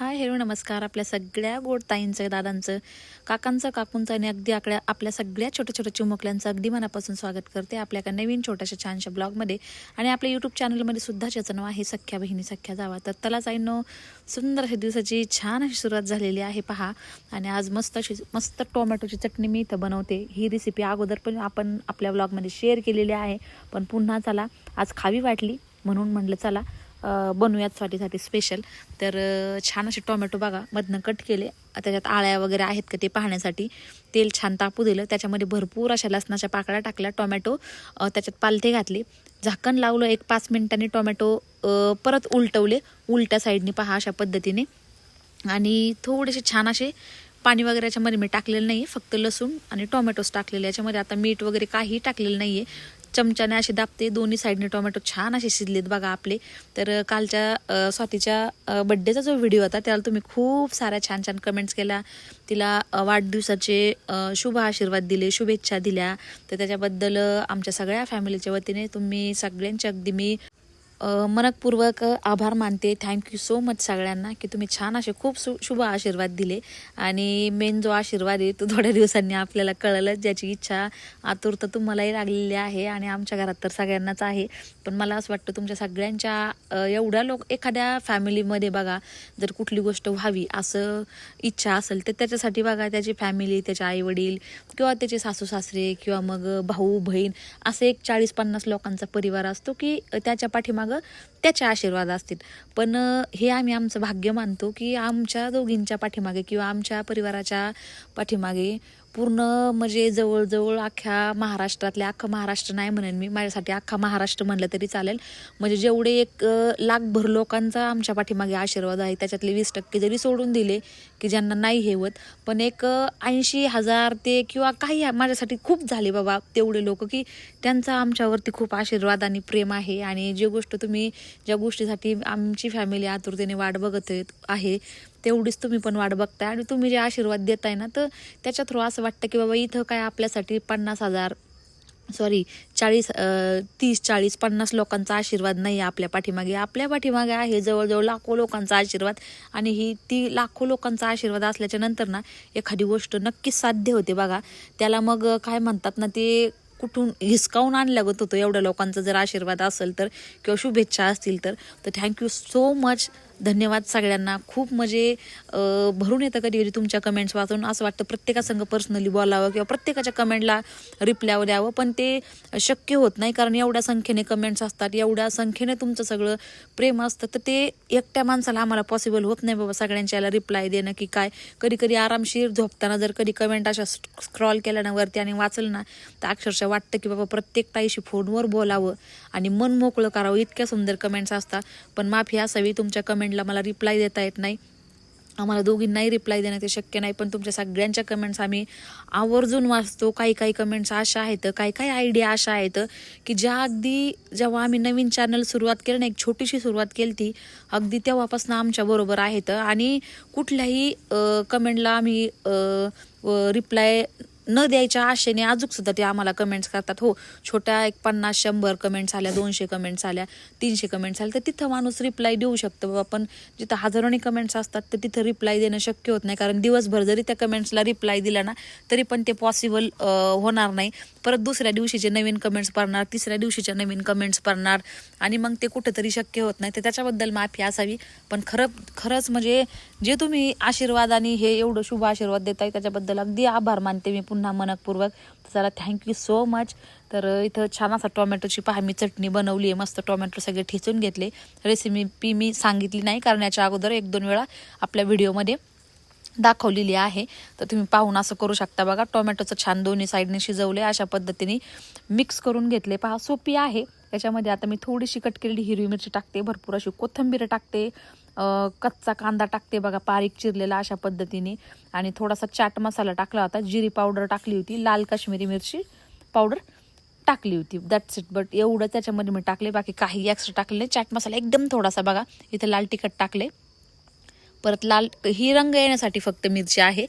Hi hello नमस्कार. आपल्या सगळ्या गोड ताईंचं, दादांचं, काकांचं, काकूंचं आणि अगदी आपल्या सगळ्या छोट्या छोट्या चिमुकल्यांचं अगदी मनापासून स्वागत करते आपल्या एका नवीन छोट्याशा छानशा ब्लॉगमध्ये. आणि आपल्या यूट्यूब चॅनलमध्ये सुद्धा ज्याचं नाव आहे सख्या बहिणी सख्या जावा. तर त्याला जाईनो सुंदर अशा दिवसाची छान अशी सुरुवात झालेली आहे पहा. आणि आज मस्त टोमॅटोची चटणी मी इथं बनवते. ही रेसिपी अगोदर पण आपण आपल्या ब्लॉगमध्ये शेअर केलेली आहे, पण पुन्हा चला आज खावी वाटली म्हणून म्हटलं चला बनवूयात स्वातीसाठी स्पेशल. तर छान असे टोमॅटो बघा मधनं कट केले, त्याच्यात आळ्या वगैरे आहेत का ते पाहण्यासाठी तेल छान तापू दिलं. त्याच्यामध्ये भरपूर अशा लसणाच्या पाकळ्या टाकल्या, टोमॅटो त्याच्यात पालथे घातले, झाकण लावलं. 1-5 मिनिटांनी टोमॅटो परत उलटवले उलट्या साईडने पहा अशा पद्धतीने. आणि थोडेसे छान असे पाणी वगैरे याच्यामध्ये मी टाकलेलं नाही, फक्त लसूण आणि टोमॅटोज टाकलेले. याच्यामध्ये आता मीठ वगैरे काही टाकलेलं नाही आहे. चमच्याने असे दाबते, दोन्ही साईडने टोमॅटो छान असे शिजलेत बघा आपले. तर कालच्या स्वातीच्या बड्डेचा जो व्हिडिओ होता त्याला तुम्ही खूप साऱ्या छान छान कमेंट्स केल्या, तिला वाढदिवसाचे शुभ आशीर्वाद दिले, शुभेच्छा दिल्या. तर त्याच्याबद्दल आमच्या सगळ्या फॅमिलीच्या वतीने तुम्ही सगळ्यांचे अगदी मी मनपूर्वक आभार मानते. थँक्यू सो मच सगळ्यांना की तुम्ही छान असे खूप शुभ आशीर्वाद दिले. आणि मेन जो आशीर्वाद आहे तो थोड्या दिवसांनी आपल्याला कळलं, ज्याची इच्छा आतुरता तुम्हालाही लागलेली आहे आणि आमच्या घरात तर सगळ्यांनाच आहे. पण मला असं वाटतं तुमच्या सगळ्यांच्या एवढ्या एखाद्या फॅमिलीमध्ये बघा जर कुठली गोष्ट व्हावी असं इच्छा असेल तर त्याच्यासाठी बघा त्याची फॅमिली, त्याचे आईवडील किंवा त्याचे सासू सासरे किंवा मग भाऊ बहीण असं एक 40-50 लोकांचा परिवार असतो की त्याच्या पाठीमागं त्याचे आशीर्वाद असतील. पण हे आम्ही आमचं भाग्य मानतो की आमच्या दोघींच्या पाठीमागे किंवा आमच्या परिवाराच्या पाठीमागे पूर्ण म्हणजे जवळजवळ अख्ख्या महाराष्ट्रातल्या, अख्खं महाराष्ट्र नाही म्हणेन मी, माझ्यासाठी अख्खा महाराष्ट्र म्हणलं तरी चालेल. म्हणजे जेवढे 1,00,000 लोकांचा आमच्या पाठीमागे आशीर्वाद आहे त्याच्यातले 20% जरी सोडून दिले की ज्यांना नाही हेवत, पण 80,000 ते किंवा काही माझ्यासाठी खूप झाले बाबा तेवढे लोक की त्यांचा आमच्यावरती खूप आशीर्वाद आणि प्रेम आहे. आणि ज्या गोष्टीसाठी आमची फॅमिली आतुरतेने वाट बघत आहे तेवढीच तुम्ही पण वाट बघताय. आणि तुम्ही जे आशीर्वाद देताय ना, तर त्याच्या थ्रू असं वाटतं की बाबा इथं काय आपल्यासाठी 30-40-50 लोकांचा आशीर्वाद नाही आपल्या पाठीमागे. आपल्या पाठीमागे आहे जवळजवळ लाखो लोकांचा आशीर्वाद. आणि ती लाखो लोकांचा आशीर्वाद असल्याच्या नंतर ना एखादी गोष्ट नक्कीच साध्य होते बघा. त्याला मग काय म्हणतात ना, ते कुठून हिसकावून आणल्यागत होतं एवढ्या लोकांचा जर आशीर्वाद असेल तर किंवा शुभेच्छा असतील तर. थँक्यू सो मच, धन्यवाद सगळ्यांना. खूप म्हणजे भरून येतं कधी कधी तुमच्या कमेंट्स वाचून. असं वाटतं प्रत्येकासंग पर्सनली बोलावं किंवा प्रत्येकाच्या कमेंटला रिप्लाय द्यावं, पण ते शक्य होत नाही कारण एवढ्या संख्येने कमेंट्स असतात, एवढ्या संख्येने तुमचं सगळं प्रेम असतं. तर ते एकट्या माणसाला आम्हाला पॉसिबल होत नाही बाबा सगळ्यांच्या याला रिप्लाय देणं की काय. कधी कधी आरामशीर झोपताना जर कधी कमेंट अशा स्क्रॉल केल्या ना वरती आणि वाचलं ना, तर अक्षरशः वाटतं की बाबा प्रत्येक ताईशी फोनवर बोलावं आणि मन मोकळं करावं. इतक्या सुंदर कमेंट्स असतात, पण माफी असावी तुमच्या कमेंटला मला रिप्लाय देता येत नाही. आम्हाला दोघींनाही रिप्लाय देणं ते शक्य नाही, पण तुमच्या सगळ्यांच्या कमेंट्स आम्ही आवर्जून वाचतो. काही कमेंट्स अशा आहेत, काही आयडिया अशा आहेत की ज्या अगदी जेव्हा आम्ही नवीन चॅनल सुरुवात केलं ना, एक छोटीशी सुरुवात केली ती, अगदी तेव्हापासून आमच्या बरोबर आहेत. आणि कुठल्याही कमेंटला आम्ही रिप्लाय न द्यायच्या आशेने अजून सुद्धा ते आम्हाला कमेंट्स करतात. हो, छोट्या 50-100 कमेंट्स आल्या, 200 कमेंट्स आल्या, 300 कमेंट्स आल्या, तर तिथं माणूस रिप्लाय देऊ शकतो बाबा. पण जिथं हजारोनी कमेंट्स असतात तर तिथं रिप्लाय देणं शक्य होत नाही, कारण दिवसभर जरी त्या कमेंट्सला रिप्लाय दिला ना तरी पण ते पॉसिबल होणार नाही. परत दुसऱ्या दिवशीचे नवीन कमेंट्स पडणार, तिसऱ्या दिवशीच्या नवीन कमेंट्स पडणार आणि मग ते कुठंतरी शक्य होत नाही. तर त्याच्याबद्दल माफी असावी. पण खरंच म्हणजे जे तुम्ही आशीर्वाद आणि हे एवढं शुभ आशीर्वाद देताय त्याच्याबद्दल अगदी आभार मानते मी पुन्हा मनपूर्वक. चला थँक्यू सो मच. तर इथं छान असा टोमॅटोची पहा मी चटणी बनवली आहे. मस्त टोमॅटो सगळे ठेचून घेतले. रेसिपी मी सांगितली नाही कारण याच्या अगोदर 1-2 वेळा आपल्या व्हिडिओमध्ये दाखवलेली आहे, तर तुम्ही पाहून असं करू शकता बघा. टोमॅटोचं छान दोन्ही साईडने शिजवले, अशा पद्धतीने मिक्स करून घेतले पहा. सोपी आहे. त्याच्यामध्ये आता मी थोडीशी कट केलेली हिरवी मिरची टाकते, भरपूर अशी कोथिंबीर टाकते, कच्चा कांदा टाकते बघा बारीक चिरलेला अशा पद्धतीने. आणि थोडासा चाट मसाला टाकला होता, जिरी पावडर टाकली होती, लाल काश्मीरी मिरची पावडर टाकली होती. That's it. बट एवढं त्याच्यामध्ये मी टाकले, बाकी काही एक्स्ट्रा टाकले. चाट मसाला एकदम थोडासा बघा. इथं लाल तिखट टाकले, परत लाल ही रंग येण्यासाठी फक्त मिरची आहे,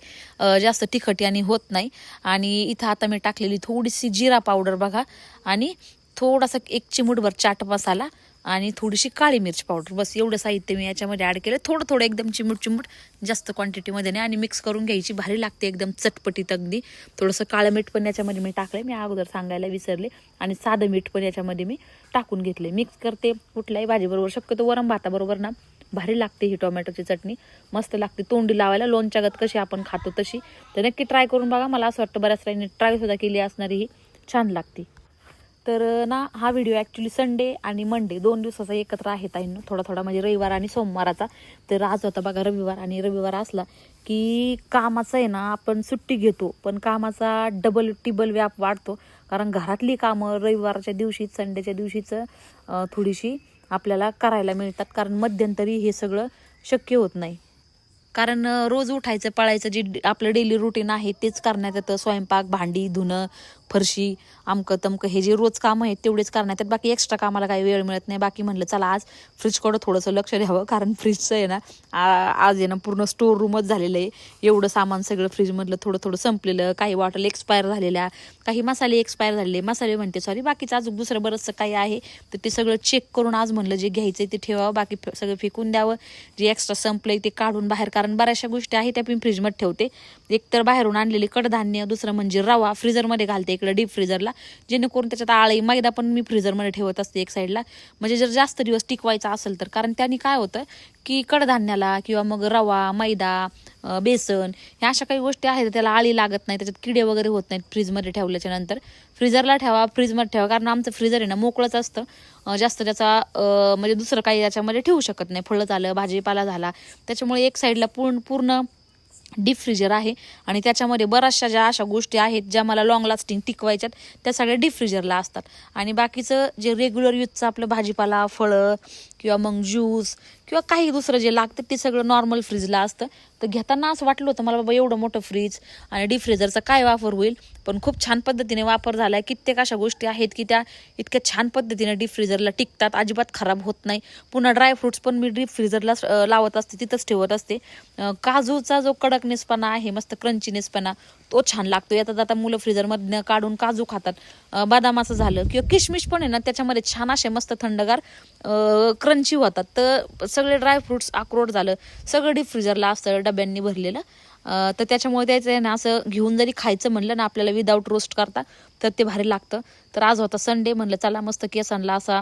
जास्त तिखट आणि होत नाही. आणि इथं आता मी टाकलेली थोडीशी जिरा पावडर बघा, आणि थोडासा 1 चिमूटभर चाट मसाला, आणि थोडीशी काळी मिरची पावडर, बस एवढं साहित्य मी याच्यामध्ये ॲड केलं. थोडं थोडं एकदम चिमूट जास्त क्वांटिटीमध्ये नाही, आणि मिक्स करून घ्यायची. भारी लागते एकदम चटपटीत अगदी. थोडंसं काळं मीठ पण याच्यामध्ये मी टाकलं, मी अगोदर सांगायला विसरले. आणि साधं मीठ पण याच्यामध्ये मी टाकून घेतले. मिक्स करते कुठल्याही भाजीबरोबर, शक्यतो वरण भाताबरोबर ना भारी लागते ही टोमॅटोची चटणी. मस्त लागते, तोंडी लावायला लोणच्यागत कशी आपण खातो तशी. तर नक्की ट्राय करून बघा. मला असं वाटतं बऱ्याच ट्राय ट्रायसुद्धा केली असणारी, ही छान लागते. तर ना हा व्हिडिओ ॲक्च्युली संडे आणि मंडे 2 दिवसाचा एकत्र आहे ताईंनो, थोडा थोडा म्हणजे रविवार आणि सोमवाराचा. तर आज होता बघा रविवार, आणि रविवार असला की कामाचं आहे ना आपण सुट्टी घेतो, पण कामाचा डबल टिबल व्याप वाढतो. कारण घरातली कामं रविवारच्या दिवशीच, संडेच्या दिवशीच थोडीशी आपल्याला करायला मिळतात. कारण मध्यंतरी हे सगळं शक्य होत नाही. कारण रोज उठायचं, पळायचं, जे आपलं डेली रुटीन आहे तेच करण्यात येतं. स्वयंपाक, भांडी, धुणं, फरशी, अमकं तमकं हे जे रोज कामं आहेत तेवढेच करण्यात येतात. बाकी एक्स्ट्रा कामाला काही वेळ मिळत नाही. बाकी म्हणलं चला आज फ्रीजकडं थोडंसं लक्ष द्यावं, कारण फ्रीजचं आहे ना आज आहे ना पूर्ण स्टोर रूमच झालेलं आहे. एवढं सामान सगळं फ्रीजमधलं थोडं थोडं संपलेलं, काही बॉटल एक्सपायर झालेल्या, काही मसाले एक्सपायर झालेले, मसाले म्हणते सॉरी, बाकीचं अजून दुसरं बरंचसं काही आहे. तर ते सगळं चेक करून आज म्हणलं जे घ्यायचं ते ठेवावं, बाकी सगळं फेकून द्यावं. जे एक्स्ट्रा संपलंय ते काढून बाहेर, कारण बऱ्याचशा गोष्टी आहेत त्या मी फ्रीजमध्ये ठेवते. एक तर बाहेरून आणलेली कडधान्य, दुसरं म्हणजे रवा फ्रीजरमध्ये घालते इकडं डीप फ्रीजरला, जेणेकरून त्याच्यात आळी, मैदा पण मी फ्रीजरमध्ये ठेवत असते एक साईडला, म्हणजे जर जास्त दिवस टिकवायचा असेल तर. कारण त्याने काय होतं की कडधान्याला किंवा मग रवा, मैदा, बेसन ह्या अशा काही गोष्टी आहेत त्याला आळी लागत नाही, त्याच्यात किडे वगैरे होत नाहीत फ्रीजमध्ये ठेवल्याच्या नंतर. फ्रीजरला ठेवा, फ्रीजमध्ये ठेवा, कारण आमचं फ्रीजर आहे ना मोकळंच असतं. जास्त त्याचा म्हणजे दुसरं काही याच्यामध्ये ठेवू शकत नाही. फळं झालं, भाजीपाला झाला, त्याच्यामुळे एक साईडला पूर्ण डीप फ्रीजर आहे. आणि त्याच्यामध्ये बऱ्याचशा ज्या अशा गोष्टी आहेत ज्या मला लॉंग लास्टिंग टिकवायच्यात त्या सगळ्या डीप फ्रीजरला असतात. आणि बाकीचं जे रेग्युलर यूजचं आपलं भाजीपाला, फळं किंवा मग ज्यूस किंवा काही दुसरं जे लागतं ते सगळं नॉर्मल फ्रीजला असतं. तर घेताना असं वाटलं होतं मला, बाबा एवढं मोठं फ्रीज आणि डीप फ्रीजरचा काय वापर होईल, पण खूप छान पद्धतीने वापर झाला आहे. कित्येक अशा गोष्टी आहेत की त्या इतक्या छान पद्धतीने डीप फ्रीजरला टिकतात, अजिबात खराब होत नाही. पुन्हा ड्रायफ्रुट्स पण मी डीप फ्रीजरला लावत असते, तिथंच ठेवत असते. काजूचा जो कडकनेसपणा आहे, मस्त क्रंचीनेसपणा, तो छान लागतो. येतात आता मुलं फ्रीजरमधनं काढून काजू खातात, बदामाचं झालं किंवा किशमिश पण आहे ना त्याच्यामध्ये छान असे मस्त थंडगार क्रंची होतात. तर सगळे ड्रायफ्रुट्स, अक्रोड झालं, सगळं डीप फ्रीजरला असतं डब्यांनी भरलेलं. तर त्याच्यामुळे त्याचं आहे ना असं घेऊन जरी खायचं म्हणलं ना आपल्याला विदाऊट रोस्ट करता, तर ते भारी लागतं. तर आज होता संडे, म्हणलं चला मस्त केसांना असा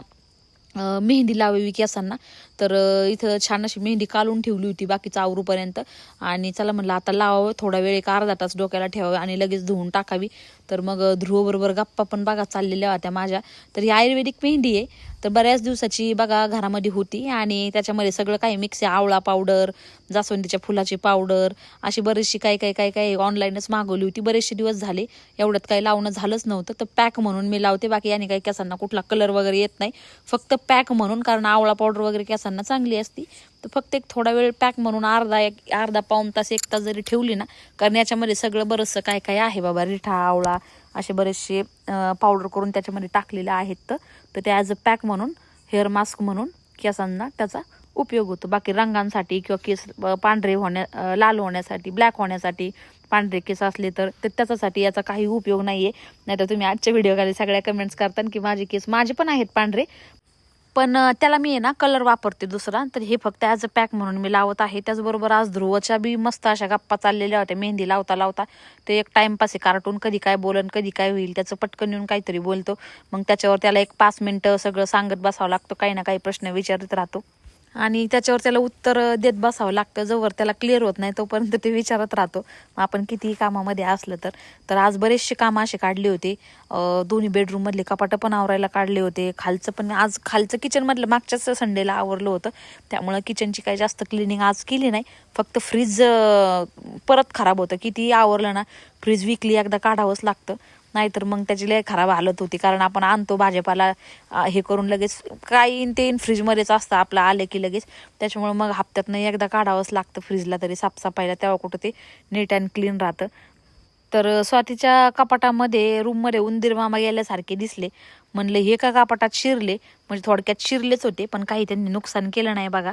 मेहंदी लावावी केसांना. तर इथं छान अशी मेहंदी काढून ठेवली होती बाकीचं आवरूपर्यंत, आणि चला म्हणलं आता लावावं, थोडा वेळ एक अर्धा तास डोक्याला ठेवावं आणि लगेच धुवून टाकावी. तर मग ध्रुवबरोबर गप्पा पण बघा चाललेल्या होत्या माझ्या. तर ही आयुर्वेदिक मेहंदी आहे, तर बऱ्याच दिवसाची बघा घरामध्ये होती, आणि त्याच्यामध्ये सगळं काही मिक्स आहे. आवळा पावडर, जास्वंदीच्या फुलाची पावडर, अशी बरीचशी काय ऑनलाईनच मागवली होती. बरेचसे दिवस झाले, एवढ्यात काही लावणं झालंच नव्हतं. तर पॅक म्हणून मी लावते, बाकी याने काही केसांना कुठला कलर वगैरे येत नाही, फक्त पॅक म्हणून. कारण आवळा पावडर वगैरे केसांना चांगली असती, तर फक्त एक थोडा वेळ पॅक म्हणून अर्धा पाऊण तास, 1 तास जरी ठेवली ना, कारण याच्यामध्ये सगळं बरंचसं काय आहे बाबा, रिठा, आवळा असे बरेचसे पावडर करून त्याच्यामध्ये टाकलेले आहेत. तर ते ॲज अ पॅक म्हणून, हेअर मास्क म्हणून केसांना त्याचा उपयोग होतो. बाकी रंगांसाठी किंवा केस पांढरे लाल होण्यासाठी, ब्लॅक होण्यासाठी, पांढरे केस असले तर त्याच्यासाठी याचा काही उपयोग नाही आहे. नाहीतर तुम्ही आजच्या व्हिडिओखाली सगळ्या कमेंट्स करता की माझे केस, माझे पण आहेत पांढरे, पण त्याला मी आहे ना कलर वापरते दुसरा. तर हे फक्त ॲज अ पॅक म्हणून मी लावत आहे. त्याचबरोबर आज ध्रुवच्या बी मस्त अशा गप्पा चाललेल्या होत्या मेहंदी लावता. ते एक टाईमपास आहे, कार्टून कधी काय बोलन, कधी काय होईल, त्याचं पटकन येऊन काहीतरी बोलतो. मग त्याच्यावर त्याला एक 5 मिनटं सगळं सांगत बसावं लागतं, काही ना काही प्रश्न विचारत राहतो, आणि त्याच्यावर त्याला उत्तर देत बसावं लागतं. जोवर त्याला क्लिअर होत नाही तोपर्यंत ते विचारत राहतो, आपण कितीही कामामध्ये असलं तर. तर आज बरेचसे कामं असे काढले होते. दोन्ही बेडरूममधले कपाटं पण आवरायला काढले होते, खालचं पण. आज खालचं किचनमधलं मागच्याच संडेला आवरलं होतं, त्यामुळं किचनची काही जास्त क्लिनिंग आज केली नाही. फक्त फ्रीज परत खराब होतं, कितीही आवरलं ना फ्रीज वीकली एकदा काढावंच लागतं, नाहीतर मग त्याची लय खराब हालत होती. कारण आपण आणतो भाजीपाला हे करून लगेच काही ते फ्रीजमध्येच असतं आपलं आले की लगेच, त्याच्यामुळे मग हप्त्यातनं एकदा काढावंच लागतं फ्रीजला तरी साफसफाईला, तेव्हा कुठं ते नीट अँड क्लीन राहतं. तर स्वातीच्या कपाटामध्ये रूममध्ये उंदीर मामा गेल्यासारखे दिसले. म्हणले हे का कपाटात शिरले, म्हणजे थोडक्यात शिरलेच होते, पण काही त्यांनी नुकसान केलं नाही बघा.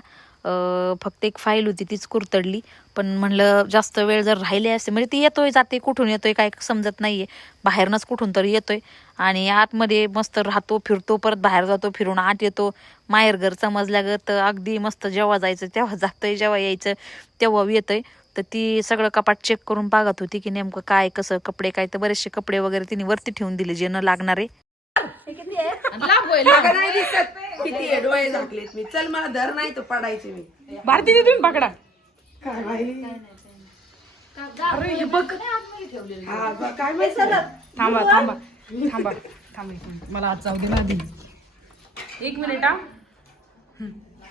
फक्त एक फाईल होती तीच कुरतडली. पण म्हणलं जास्त वेळ जर राहिले असते म्हणजे ती येतोय जाते कुठून येतोय काय समजत नाहीये, बाहेरनच कुठून तरी येतोय आणि आतमध्ये मस्त राहतो फिरतो, परत बाहेर जातो फिरून आत येतो. माहेर घर समजल्या तर अगदी मस्त, जेव्हा जायचं तेव्हा जातोय, जेव्हा यायचं तेव्हा येतोय. तर ती सगळं कपाट चेक करून बघत होती की नेमकं काय कसं कपडे काय, तर बरेचसे कपडे वगैरे तिने वरती ठेवून दिले जे न लागणारे. किती आहे, डोळे झाकलेत मी. चल मला धर, नाही तर पडायचे मी. भारती दे तुम्ही पकडा. काय बाई. अरे हे बघ. हा बघ, काय माहिती झालं? थांबा थांबा थांबा थांबा एक मिनिट. मला आज जाऊ दे ना आधी. एक मिनिट हा.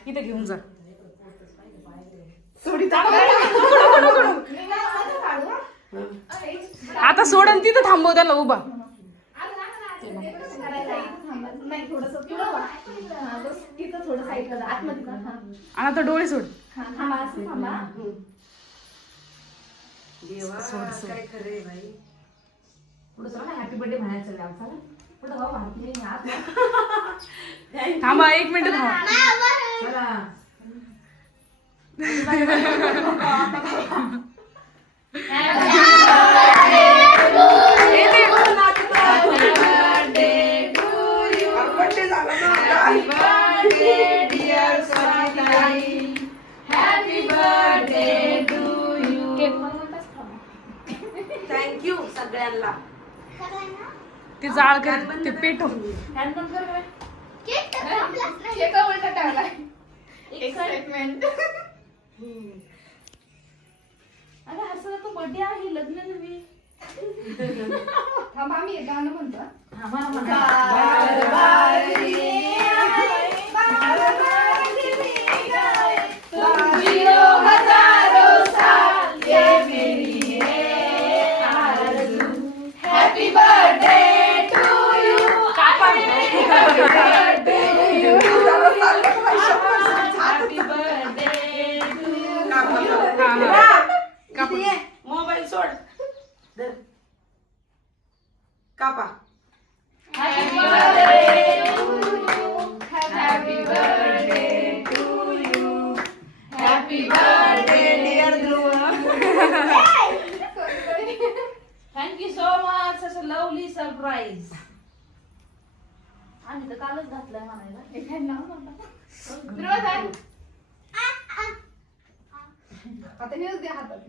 इथे घेऊन जा. सोडी आता सोडून तिथं थांबव त्याला उभा. आणि आता डोळे सोड. देवा, काय खरे भाई. हॅपी बर्थडे म्हणायचं थांबा एक मिनिट थांबा. थँक्यू सगळ्यांना. ते जाळ कर, ते पेटव. अरे असं तो बर्थडे आहे, लग्न नव्हे. थांबा मी एक गाणं म्हणतो. Happy birthday to you. Mobile सोड. धर. कापा. Happy birthday to you. Happy birthday dear Dhruv. Thank you so much. असं लवली सरप्राईज. आम्ही तर कालच घातलंय म्हणायला. आता न्यूज द्या हातात.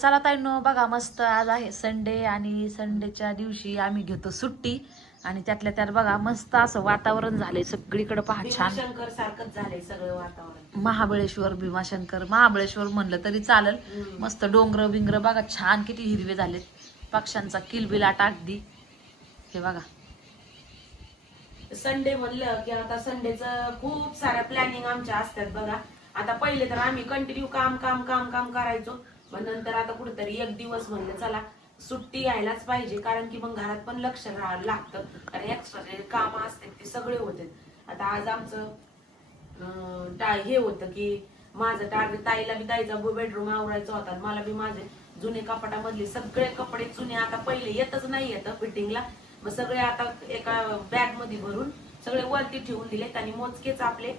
चला ताईंनो बघा मस्त आज आहे संडे आणि संडेच्या दिवशी आम्ही घेतो सुट्टी आणि त्यातल्या त्यात बघा मस्त असं वातावरण झालंय सगळीकडे पहा छान शंकर सारखंच झालंय सगळं वातावरण. महाबळेश्वर भीमाशंकर महाबळेश्वर म्हणलं तरी चालेल. मस्त डोंगर बिंगर बघा छान किती हिरवे झालेत, पक्ष्यांचा किलबिलाट अगदी. हे बघा संडे म्हणलं की आता संडेचं खूप साऱ्या प्लॅनिंग आमच्या असतात बघा. आता पहिले तर आम्ही कंटिन्यू काम काम काम काम करायचो, पण नंतर आता कुठेतरी एक दिवस म्हणलं चला सुट्टी घ्यायलाच पाहिजे, कारण की मग घरात पण लक्ष राहावं लागतं आणि एक्स्ट्रा जे काम असतात ते सगळे होते. आता आज आमचं हे होतं की माझं टार्गेट ताईला बी ताईचा बेडरूम आवरायचा होता, मला बी माझे जुने कपाटामधले सगळे कपडे जुने आता पहिले येतच नाही येतं फिटिंगला, मग सगळे आता एका बॅग मध्ये भरून सगळे वरती ठेवून दिलेत आणि मोजकेच आपले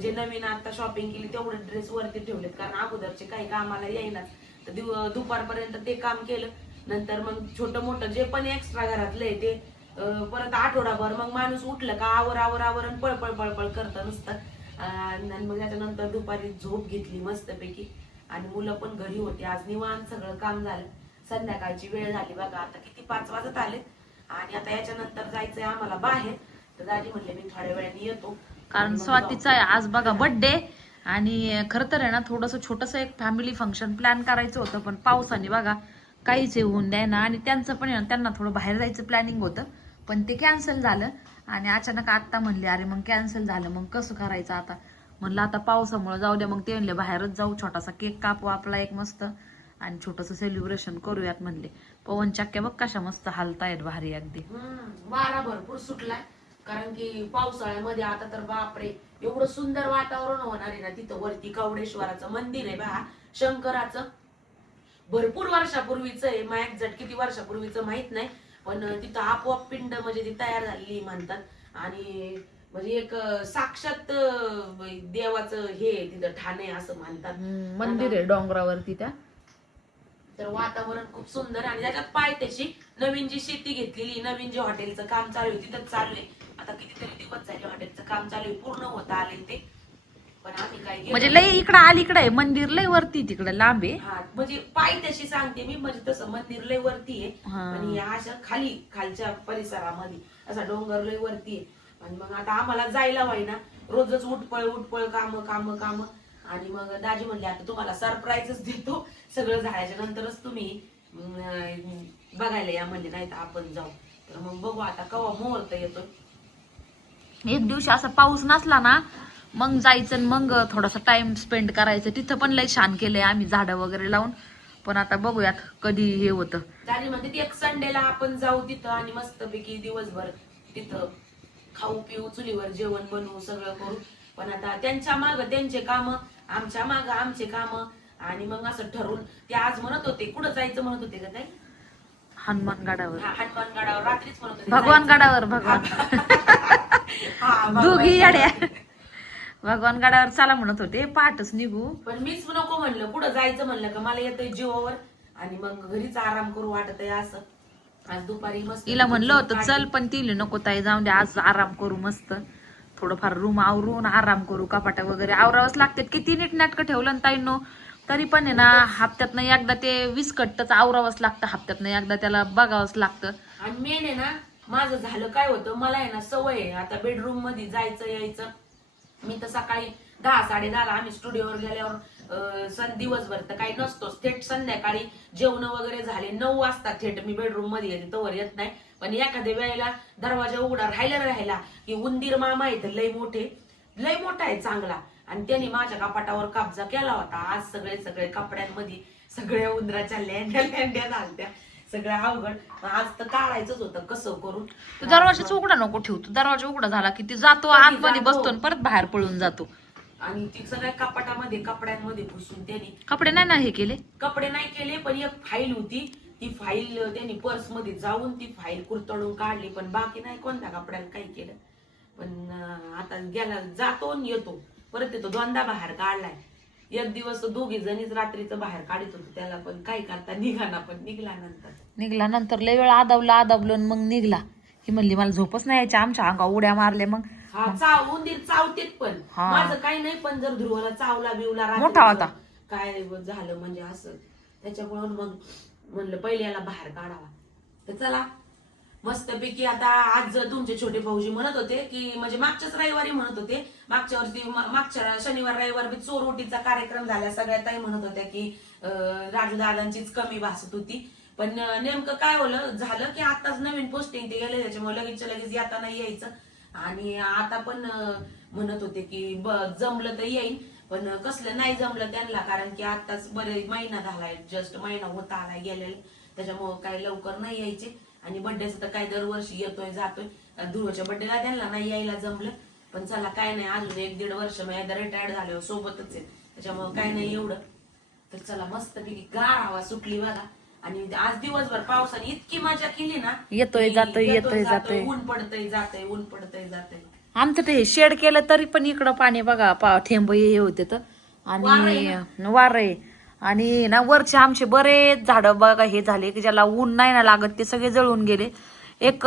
जे नवीन आता शॉपिंग केली तेवढे ड्रेस वरती ठेवलेत, कारण अगोदरचे काही कामाला येईनाच. तर दुपारपर्यंत ते काम केलं, नंतर मग छोटं मोठं जे पण एक्स्ट्रा घरातलं आहे ते परत आठवडाभर मग माणूस उठलं का आवर आवर आवर आणि पळपळ पळपळ करतं नुसतं. आणि मग त्याच्यानंतर दुपारी झोप घेतली मस्तपैकी आणि मुलं पण घरी होती. आज निवांत सगळं काम झालं. संध्याकाळची वेळ झाली बघा, आता किती 5 वाजत आले आणि आता याच्यानंतर जायचंय आम्हाला बाहेर. तर दादी म्हणले मी थोड्या वेळाने येतो, कारण स्वातीचा आहे आज बघा बर्थडे आणि खरं तर आहे ना थोडंसं छोटंसं एक फॅमिली फंक्शन प्लॅन करायचं होतं, पण पावसाने बघा काहीच होऊन द्याय ना. आणि त्यांचं पण आहे ना, त्यांना थोडं बाहेर जायचं प्लॅनिंग होतं पण ते कॅन्सल झालं. आणि अचानक आत्ता म्हणले अरे मग कॅन्सल झालं मग कसं करायचं आता. म्हणलं आता पावसामुळे जाऊ द्या, मग ते म्हणले बाहेरच जाऊ, छोटासा केक कापू आपला एक मस्त आणि छोटंसं सेलिब्रेशन करूयात म्हणले. पवन चक्क्या बघ कशा मस्त हालतायत भारी अगदी. वारा भरपूर सुटलाय, कारण की पावसाळ्यामध्ये आता तर बापरे एवढं सुंदर वातावरण होणार आहे ना. तिथं वरती कवडेश्वराचं मंदिर आहे बा, शंकराचं, भरपूर वर्षापूर्वीच आहे. मग एक्झॅक्ट किती वर्षापूर्वीचं माहित नाही, पण तिथं आपोआप पिंड म्हणजे ती तयार झालेली म्हणतात. आणि म्हणजे एक साक्षात देवाचं हे तिथं ठाणे असं म्हणतात. मंदिर आहे डोंगरावरती त्या. तर वातावरण खूप सुंदर आणि त्याच्यात पायथ्याशी नवीन जी शेती घेतलेली, नवीन जे हॉटेलचं काम चालू आहे तिथं चालू आहे. आता कितीतरी दिवस झाले हॉटेलचं काम चालू आहे, पूर्ण होता आले ते, पण आम्ही काय म्हणजे लय इकडं अलीकडे आहे मंदिर, लय वरती तिकडे लांब आहे. हा म्हणजे पायथ्याशी सांगते मी, म्हणजे तसं मंदिर लय वरती आहे आणि अशा खालच्या परिसरामध्ये असा डोंगर लय वरती आहे. आणि मग आता आम्हाला जायला व्हायना, रोजच उठपळ उठपळ काम काम काम. आणि मग दाजी म्हणले आता तुम्हाला सरप्राईजच देतो, सगळं झाल्याच्या नंतरच तुम्ही बघायला या म्हणले, नाही तर आपण जाऊ. तर मग बघू आता केव्हा मुहूर्त येतो. एक दिवशी असा पाऊस नसला ना मग जायचं आणि मग थोडासा टाइम स्पेंड करायचं. तिथं पण लय छान केलंय आम्ही झाडं वगैरे लावून, पण आता बघूयात कधी हे होतं. दादी म्हणते एक संडेला आपण जाऊ तिथं आणि मस्तपैकी दिवसभर तिथं खाऊ पिऊ, चुलीवर जेवण बनवू, सगळं करू. पण आता त्यांच्या माग त्यांचे काम, आमच्या माग आमचे काम. आणि मग असं ठरवून ते आज म्हणत होते कुठं जायचं म्हणत होते का ताई? हनुमानगडावर. हनुमानगडावर रात्रीच म्हणत होते. भगवानगडावर. दोघी येड्या. भगवानगडावर चला म्हणत होते, पहाटच निघू. पण मीच नको म्हणलं, कुठं जायचं म्हणलं का मला येतंय जीवावर आणि मग घरीच आराम करू वाटत आहे असं. आज दुपारी मस्त तिला म्हणलं होतं चल, पण तिला नको ताई जाऊन दे, आज आराम करू मस्त, थोडंफार रूम आवरून आराम करू, कपाटा वगैरे आवरावंच लागतात. किती नीटनाटकं ठेवलं ताईंनो तरी पण आहे ना हप्त्यातनं एकदा ते विस्कटच आवरावंच लागतं, हप्त्यातनं एकदा त्याला बघावंच लागतं. आणि मेन आहे ना माझं झालं काय होतं, मला आहे ना सवय आहे आता बेडरूम मध्ये जायचं यायचं. मी तर सकाळी 10-10:30 आम्ही स्टुडिओवर गेल्यावर दिवसभर तर काही नसतोच, थेट संध्याकाळी जेवण वगैरे झाले 9 वाजता थेट मी बेडरूम मध्ये येते, तवर येत नाही. पण एखाद्या वेळेला दरवाजा उघडा राहिला की उंदीर मामा आहे तर लय मोठा आहे चांगला, आणि त्याने माझ्या कपाटावर कब्जा केला होता. आज सगळे कपड्यांमध्ये सगळ्या उंदराच्या लेंड्या झालत्या, सगळं अवघड. आज तर काढायचंच होतं कसं करून. तू दरवाजाच उघडा नको ठेवू, तू दरवाजा उघडा झाला की ती जातो आतमध्ये बसतो आणि परत बाहेर पळून जातो. आणि ती सगळ्या कपड्यांमध्ये घुसून त्यांनी कपडे नाही ना हे केले, कपडे नाही केले, पण एक फाईल होती, ती फाईल त्यांनी पर्स मध्ये जाऊन ती फाईल कुरतडून काढली, पण बाकी नाही कोणत्या कपड्याला काही केलं. पण आता गेला जातो आणि येतो, परत येतो. 2दा बाहेर काढलाय. एक दिवस दोघी जणीच रात्रीचं बाहेर काढत होतो त्याला, पण काय करता निघाला, पण निघला नंतर लय वेळ आदवलं मग निघला. ही म्हणली मला झोपच नाही यायची, आमच्या अंगा उड्या मारले. मग उंदीर चावतेत, पण माझं काही नाही, पण जर ध्रुवाला चावला बिवला मोठा होता काय झालं म्हणजे असं, त्याच्यामुळे मग म्हणलं पहिले याला बाहेर काढावा. तर चला मस्तपैकी आता आज तुमचे छोटे भाऊजी म्हणत होते की, म्हणजे मागच्याच रविवारी म्हणत होते, मागच्या शनिवार रविवार बी चोरोटीचा कार्यक्रम झाला. सगळ्या ताई म्हणत होत्या की राजू दादांचीच कमी भासत होती. पण नेमकं काय झालं की आताच नवीन पोस्टिंग ते गेले, त्याच्यामुळे लगेच येता नाही यायचं. आणि आता पण म्हणत होते की जमलं तर येईन, पण कसलं नाही जमलं त्यांना, कारण की आताच बरे महिना झालाय, जस्ट महिना होता आलाय गेलेला, त्याच्यामुळे काय लवकर नाही यायचे. आणि बर्थडेचं तर काय दरवर्षी येतोय जातोय. ध्रुवच्या बर्थडेला त्यांना नाही यायला जमलं, पण चला काय नाही, अजून 1-1.5 वर्ष मी एकदा रिटायर्ड झाल्यावर सोबतच आहे, त्याच्यामुळे काय नाही एवढं. तर चला मस्तपैकी गार हवा सुटली बघा. आणि आज दिवसभर पावसाने इतकी मजा केली ना, येतोय की जातोय येतोय जातोय. ऊन पडतय जातय, ऊन पडतय जातय. आमचं ते शेड केलं तरी पण इकडं पाणी बघा थेंब हे होते तर. आणि वार आहे. आणि ना वरचे आमचे बरेच झाडं बघा हे झाले की ज्याला ऊन नाही ना लागत ते सगळे जळून गेले. एक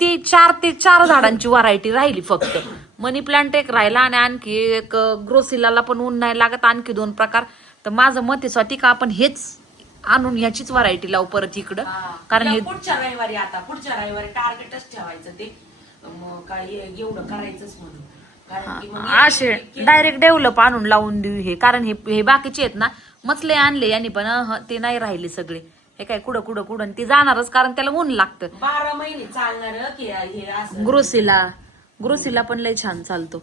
ती 4 ते 4 झाडांची व्हरायटी राहिली फक्त. मनी प्लांट एक राहिला आणि आणखी एक ग्रोसिलाला पण ऊन नाही लागत, आणखी 2 प्रकार. तर माझं मत आहे स्वतः का आपण हेच आणून ह्याचीच व्हरायटी लावू परत इकडं. कारण हे पुढच्या रविवारी टार्गेटच ठेवायचं ते, मग काय एवढं करायचंच म्हणून. कारण की मग असे डायरेक्ट डेव्हलप आणून लावून देऊ हे. कारण हे बाकीचे आहेत ना मचले आणले यांनी पण ते नाही राहिले सगळे. हे काय कुठं कुठं कुठं ते जाणारच कारण त्याला ऊन लागतं. 12 महिने चालणार की हे असं. ग्रोसिला पण लय छान चालतो.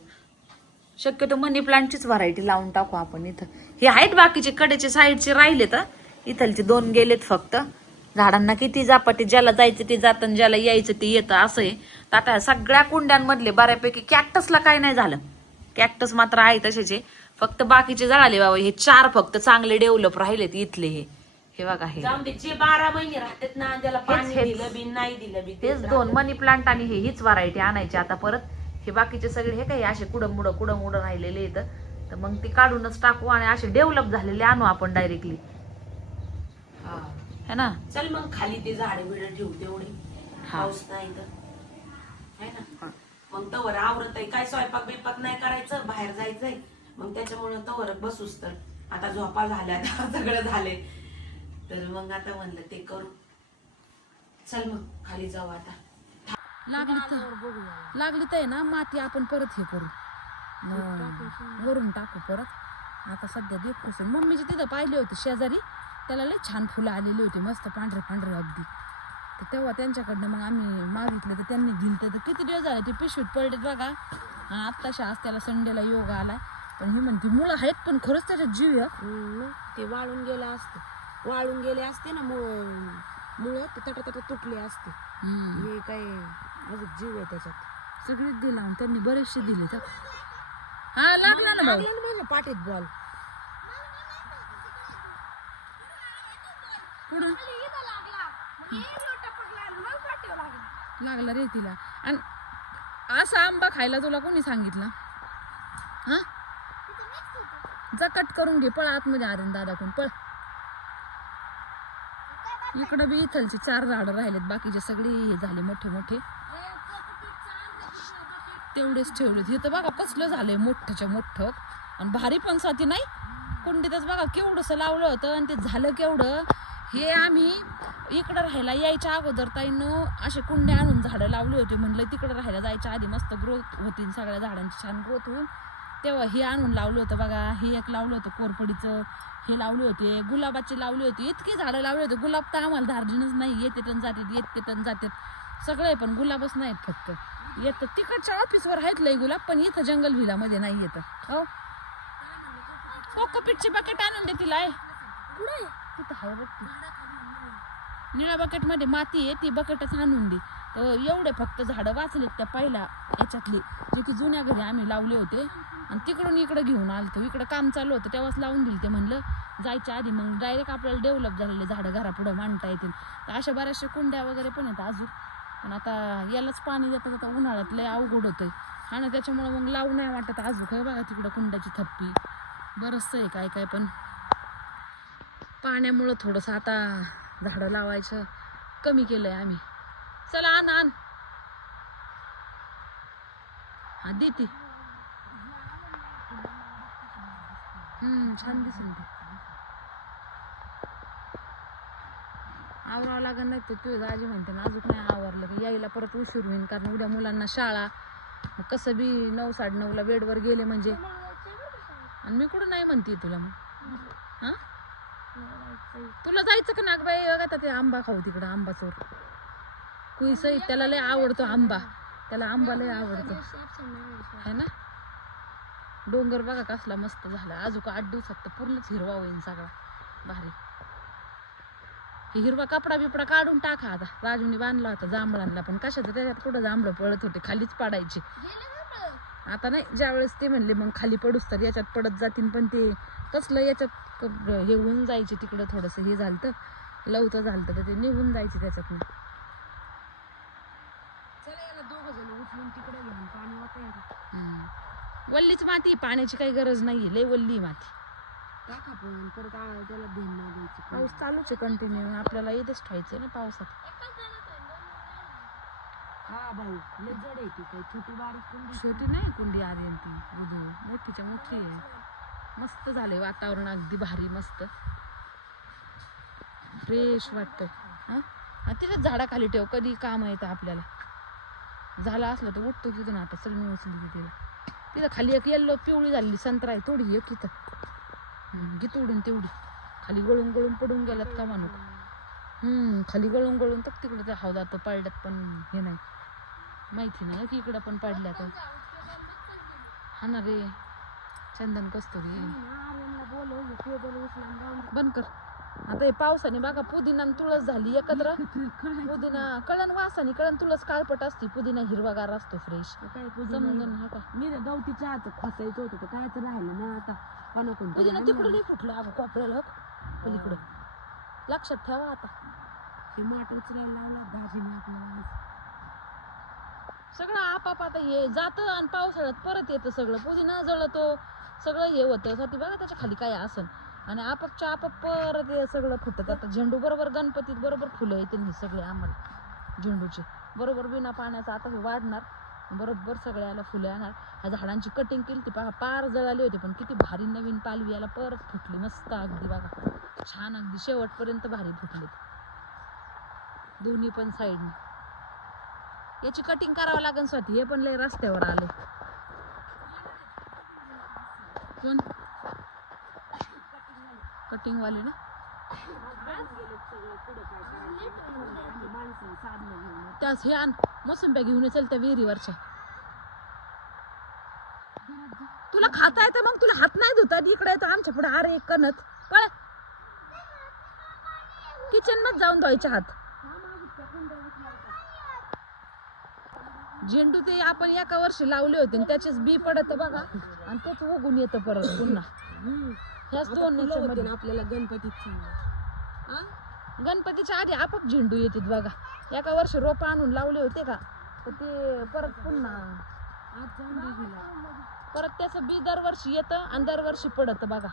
शक्यतो मनी प्लांटचीच व्हरायटी लावून टाकू आपण इथं. हे आहेत बाकीचे कडेचे साईडचे राहिले तर इथलचे 2 गेलेत फक्त. झाडांना किती जापाटी, ज्याला जायचं ते जातं, ज्याला यायचं ते येतं असं आहे. तर आता सगळ्या कुंड्यांमधले बऱ्यापैकी कॅक्टसला काय नाही झालं. कॅक्टस मात्र आहे तसेच आहे, फक्त बाकीचे जळाले बाबा. हे 4 फक्त चांगले डेव्हलप राहिलेत इथले. हे बघा हे जाऊन दे, जे 12 महिने राहतात ना त्याला पाणी दिलं बी नाही दिलं बी तेच 2 मनी प्लांट आणि हीच व्हरायटी आणायची आता परत. हे बाकीचे सगळे हे काही असे कुडं मुडं राहिलेले येतं. तर मग ते काढूनच टाकू आणि असे डेव्हलप झालेले आणू आपण डायरेक्टली, है ना. चल मग खाली ते झाडे बिडे ठेवू तेवढे, पाऊस नाही तर है ना. मग तवर आवरत आहे काय, स्वयंपाक बिपाक नाही करायचं, बाहेर जायचंय. मग त्याच्यामुळे तवर बसूच तर आता झोपा झाल्या सगळं झाले. तर मग आता म्हणलं ते करू. चल मग खाली जाऊ आता. लागली तर ना माती आपण परत हे करू, वरून टाकू परत. आता सध्या देखून मम्मीची तिथं पाहिली होती शेजारी, त्याला लय छान फुलं आलेली होती मस्त पांढरे पांढरे अगदी. तर तेव्हा त्यांच्याकडनं मग आम्ही मागितलं तर त्यांनी दिलं. तर किती दिवस झाले ते पिशवीत पडलेत बघा. आणि आत्ताशा आज त्याला संडेला योग आलाय. पण ही म्हणते मुळं आहेत पण खरंच त्याच्यात जीव आहे. ते वाळून गेले असते ना मुळे ते तटा तुटले असते. हे काय अजून जीव आहे त्याच्यात. सगळेच दिला त्यांनी बरेचसे दिले तर. हा लागला ना भाऊ. माझ्या पाठीत बॉल पुढं लागला रे तिला. आणि असा आंबा खायला तुला कोणी सांगितलं? हा जा कट करून घे, पळ आतमध्ये आर्यन दादाकडून पळ. इकडं बी इथलचे 4 झाडं राहिलेत, बाकीचे सगळे हे झाले मोठे मोठे तेवढेच ठेवलेत. हे तर बघा कसलं झालंय मोठ्याच्या मोठं. आणि भारी पण साथी नाही कुंडीतच बघा केवढंसं लावलं होतं आणि ते झालं केवढं. हे आम्ही इकडं राहायला यायच्या अगोदर ताईनं असे कुंडे आणून झाडं लावली होती. म्हणलं तिकडं राहायला जायच्या आधी मस्त ग्रोथ होती, सगळ्या झाडांची छान ग्रोथ होईल. तेव्हा हे आणून लावलं होतं बघा. हे एक लावलं होतं कोरपडीचं, हे लावले होते, गुलाबाची लावली होती, इतकी झाडं लावली होती. गुलाब तर आम्हाला धार्जिनच नाही, येते टन जातात सगळे, पण गुलाबच नाहीत फक्त येतं. तिकडच्या ऑफिसवर आहेत लई गुलाब, पण इथं जंगल व्हिलामध्ये नाही येतं. हो कोकोपीटची बकेट आणून दे तिला. तिथं आहे बघ, निळ्या बकेट मध्ये माती आहे, ती बकेटच आणून दे. तर एवढे फक्त झाडं वाचलेत त्या पहिल्या याच्यातली, जे की जुन्या घरी आम्ही लावले होते. आणि तिकडून इकडं घेऊन आलतो, इकडं काम चालू होतं तेव्हाच लावून दिली. ते म्हणलं जायच्या आधी मग डायरेक्ट आपल्याला डेव्हलप झालेले झाडं घरापुढं मांडता येतील. तर अशा बऱ्याचशा कुंड्या वगैरे पण आहेत अजून. पण आता यालाच पाणी देता जाता उन्हाळ्यात लय अवघड होतंय आणि त्याच्यामुळे मग लावू नाही वाटत अजून. काय बघा तिकडं कुंड्याची थप्पी बरंचसं आहे काय काय, पण पाण्यामुळं थोडंसं आता झाडं लावायचं कमी केलंय आम्ही. चला आण हा देते. छान दिसेल ते. आवरावं लागेल नाही तर तुझं आजी म्हणते ना अजून नाही आवरलं की यायला परत उशीर होईल, कारण उद्या मुलांना शाळा. मग कसं बी 9-9:30ला बेडवर गेले म्हणजे. आणि मी कुठं नाही म्हणते तुला मग. हा तुला जायचं का नागबाई बघा ते आंबा खाऊ तिकडं, आंबा चोर कुईसई. त्याला लय आवडतो आंबा, त्याला आंबा लय आवडतो है ना. डोंगर बघा कसला मस्त झाला. अजून 8 दिवसात तर पूर्णच हिरवा होईल सगळा भारी. हे हिरवा कपडा बिपडा काढून टाका आता. राजूने बांधला होता जांभळांना, पण कशाचं त्याच्यात कुठं जांभळं पळत होते, खालीच पाडायचे. आता नाही, ज्यावेळेस ते म्हणले मग खाली पडूस तर याच्यात पडत जातील, पण ते कसलं याच्यात हे होऊन जायचे तिकडं थोडंसं हे झालं तर लवतं झालं तर ते निघून जायचे त्याच्यात. चला याला दोघं जण उचलून तिकडे घेऊन पाणी वाटायला. वल्लीच माती, पाण्याची काही गरज नाहीये, लय वल्ली माती. टाका पण परत त्याला ध्यान नाही द्यायचं. पाऊस चालूच आहे कंटिन्यू, आपल्याला इथेच ठेवायचंय ना पावसात. हा भाऊ लय जड आहे ती, काही छोटी बारीक कुंडी छोटी नाही, कुंडी आर्यन ती बुधू मोठीच्या मोठी आहे. मस्त झालंय वातावरण, अगदी भारी मस्त फ्रेश वाटतंय. हा तिथेच झाडाखाली ठेव, कधी काम येतं आपल्याला. झाला असलं तर उठतो तिथून. आता चल मी उचली तिला. तिथं खाली एक येल्लो पिवळी झालेली संत्रा आहे, थोडी एक इथं घे तोडून तेवढी. खाली गळून गळून पडून गेल्यात का मानू. खाली गळून गळून तर तिकडे त्या हौदात पडल्यात, पण हे नाही माहिती नाही की इकडं पण पडल्या तर. हा ना रे, चंदन कस्तुरी बंद कर. आता हे पावसाने बघा पुदिना आणि तुळस झाली एकत्र. पुदिना कळण वासाने, कळण तुळस काळपट असते, पुदिना हिरवागार असतो फ्रेश. समजून हा का मी गवती चहाचं फसायचं होतं तर कायच राहिलं ना आता. पुदिना तिकडं नाही फुटलं अगं कोपऱ्याला पलीकडं, लक्षात ठेवा. आता ते माठ उचलायला लावला दाजीने आपल्याला. सगळं आपाप आता हे जातं आणि पावसाळ्यात परत येतं सगळं. पुदिना जळतो, सगळं हे होतं साठी बघा त्याच्या खाली काय असन, आणि आपापच्या आपाप परत हे सगळं फुटत. आता झेंडू बरोबर गणपतीत बरोबर फुलं येते सगळे आम्हाला झेंडूचे बरोबर बिना पाण्याचं. आता हे वाढणार बरोबर सगळ्याला फुलं येणार. ह्या झाडांची कटिंग केली ती पहा, पार जळाली होती, पण किती भारी नवीन पालवी याला परत फुटली मस्त अगदी बघा, छान अगदी शेवटपर्यंत भारी फुटलेत दोन्ही पण साईडने. याची कटिंग करावं लागेल स्वतः. हे पण लय रस्त्यावर आले. कोण कटिंग वाले ना, त्याच हे आण मोसंब्या घेऊन चल त्या विहिरीवरच्या. तुला खाता येतं मग, तुला हात नाही धुतात इकडे येतं आमच्या पुढे. अरे एक कणत पळ, किचन मध्ये जाऊन धुवायचे हात. झेंडू ते आपण एका वर्षी लावले होते, त्याचेच बी पडत बघा, आणि तेच उगून येतं परत पुन्हा. ह्याच दोन आपल्याला गणपतीत गणपतीच्या आधी आपोआप झेंडू येतात बघा. एका वर्षी रोप आणून लावले होते का, तर ते परत पुन्हा परत त्याचं बी दरवर्षी येतं आणि दरवर्षी पडत बघा.